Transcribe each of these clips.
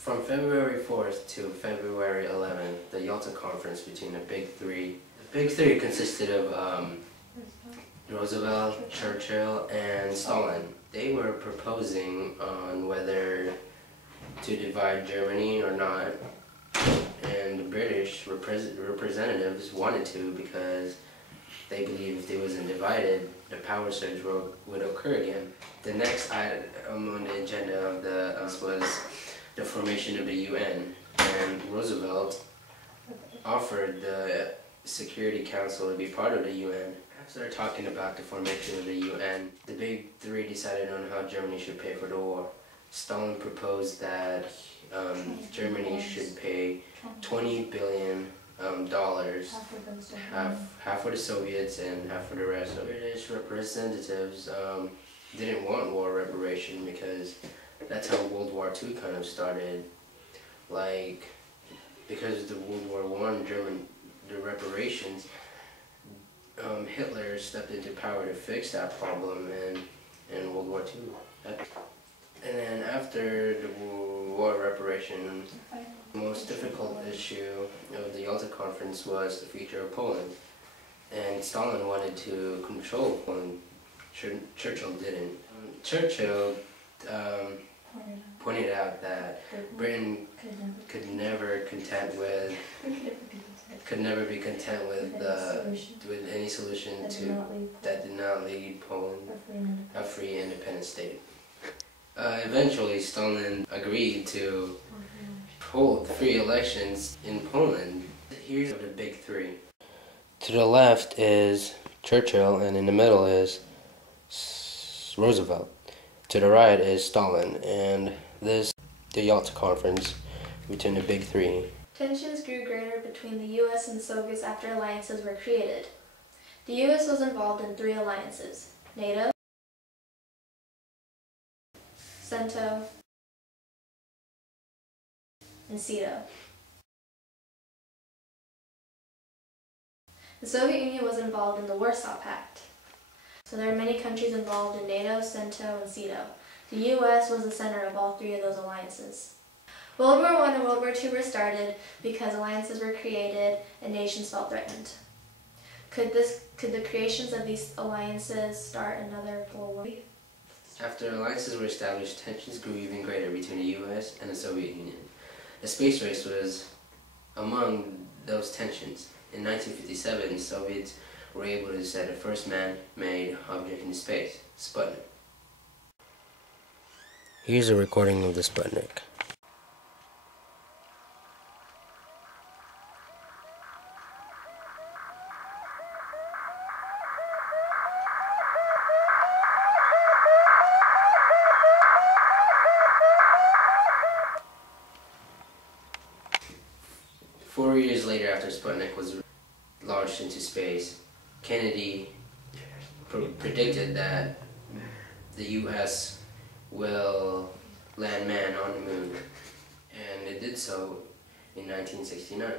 From February 4th to February 11th, the Yalta Conference between the Big Three. The Big Three consisted of Roosevelt, Churchill, and Stalin. They were proposing on whether to divide Germany or not, and the British representatives wanted to because they believed if it wasn't divided, the power surge would occur again. The next item on the agenda of was the formation of the UN, and Roosevelt offered the Security Council to be part of the UN. After talking about the formation of the UN, the Big Three decided on how Germany should pay for the war. Stalin proposed that Germany should pay $20 billion, half for the Soviets and half for the rest. The British representatives didn't want war reparation because that's how World War II kind of started. Like, because of the World War I, the reparations, Hitler stepped into power to fix that problem in World War II. And then after the war reparation, the most difficult issue of the Yalta Conference was the future of Poland. And Stalin wanted to control Poland. Churchill didn't. Churchill pointed out that Britain could never be content with any solution that did not lead Poland a free independent state. Eventually, Stalin agreed to hold free elections in Poland. Here's the Big Three. To the left is Churchill, and in the middle is Roosevelt. To the right is Stalin, and this the Yalta Conference between the Big Three. Tensions grew greater between the U.S. and the Soviets after alliances were created. The U.S. was involved in 3 alliances: NATO, NATO, and CETO. The Soviet Union was involved in the Warsaw Pact. So there are many countries involved in NATO, NATO, and CETO. The U.S. was the center of all 3 of those alliances. World War I and World War II were started because alliances were created and nations felt threatened. Could the creations of these alliances start another World War? After alliances were established, tensions grew even greater between the U.S. and the Soviet Union. The space race was among those tensions. In 1957, the Soviets were able to send the first man-made object into space, Sputnik. Here's a recording of the Sputnik. Four years later, after Sputnik was launched into space, Kennedy predicted that the U.S. will land man on the moon, and it did so in 1969.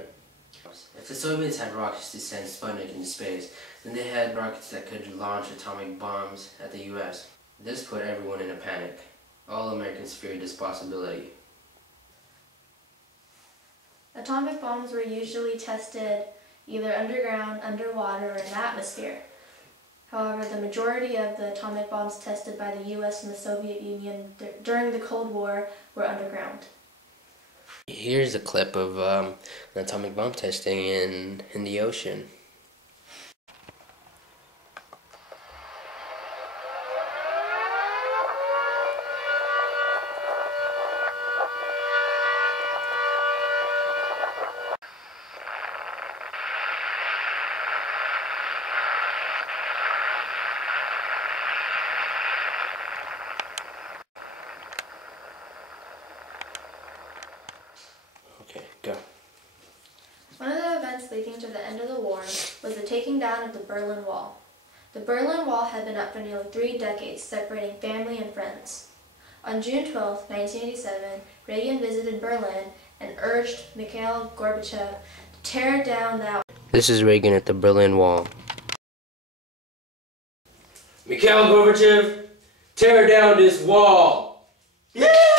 If the Soviets had rockets to send Sputnik into space, then they had rockets that could launch atomic bombs at the U.S. This put everyone in a panic. All Americans feared this possibility. Atomic bombs were usually tested either underground, underwater, or in the atmosphere. However, the majority of the atomic bombs tested by the U.S. and the Soviet Union during the Cold War were underground. Here's a clip of an atomic bomb testing in the ocean. Okay, go. One of the events leading to the end of the war was the taking down of the Berlin Wall. The Berlin Wall had been up for nearly 3 decades, separating family and friends. On June 12, 1987, Reagan visited Berlin and urged Mikhail Gorbachev to tear down that. This is Reagan at the Berlin Wall. Mikhail Gorbachev, tear down this wall! Yeah!